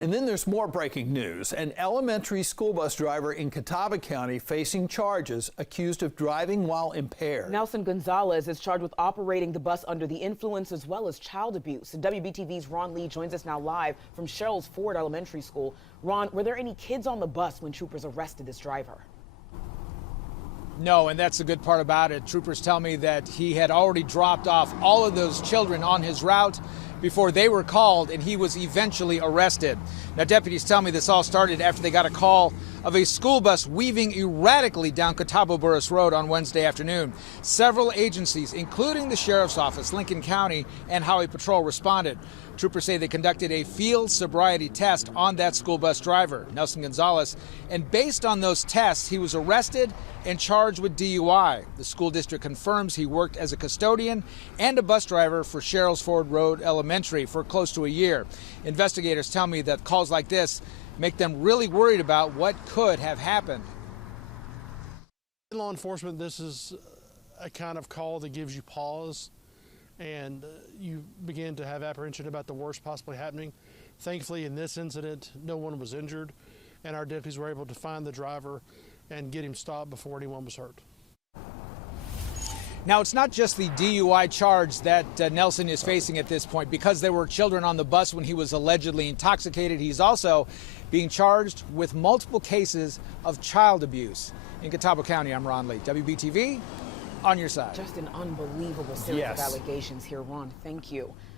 And then there's more breaking news. An elementary school bus driver in Catawba County facing charges accused of driving while impaired. Nelson Gonzalez is charged with operating the bus under the influence as well as child abuse. WBTV's Ron Lee joins us now live from Sherrills Ford Elementary School. Ron, were there any kids on the bus when troopers arrested this driver? No, and that's the good part about it. Troopers tell me that he had already dropped off all of those children on his route before they were called, and he was eventually arrested. Now, deputies tell me this all started after they got a call of a school bus weaving erratically down Catawba Burris Road on Wednesday afternoon. Several agencies, including the Sheriff's Office, Lincoln County, and Highway Patrol responded. Troopers say they conducted a field sobriety test on that school bus driver, Nelson Gonzalez, and based on those tests, he was arrested and charged with DUI. The school district confirms he worked as a custodian and a bus driver for Sherrills Ford Road Elementary for close to a year. Investigators tell me that calls like this make them really worried about what could have happened. In law enforcement, this is a kind of call that gives you pause and you begin to have apprehension about the worst possibly happening. Thankfully, in this incident, no one was injured, and our deputies were able to find the driver and get him stopped before anyone was hurt. Now, it's not just the DUI charge that Nelson is facing at this point. Because there were children on the bus when he was allegedly intoxicated, he's also being charged with multiple cases of child abuse. In Catawba County, I'm Ron Lee, WBTV, on your side. Just an unbelievable series of allegations here, Ron. Thank you.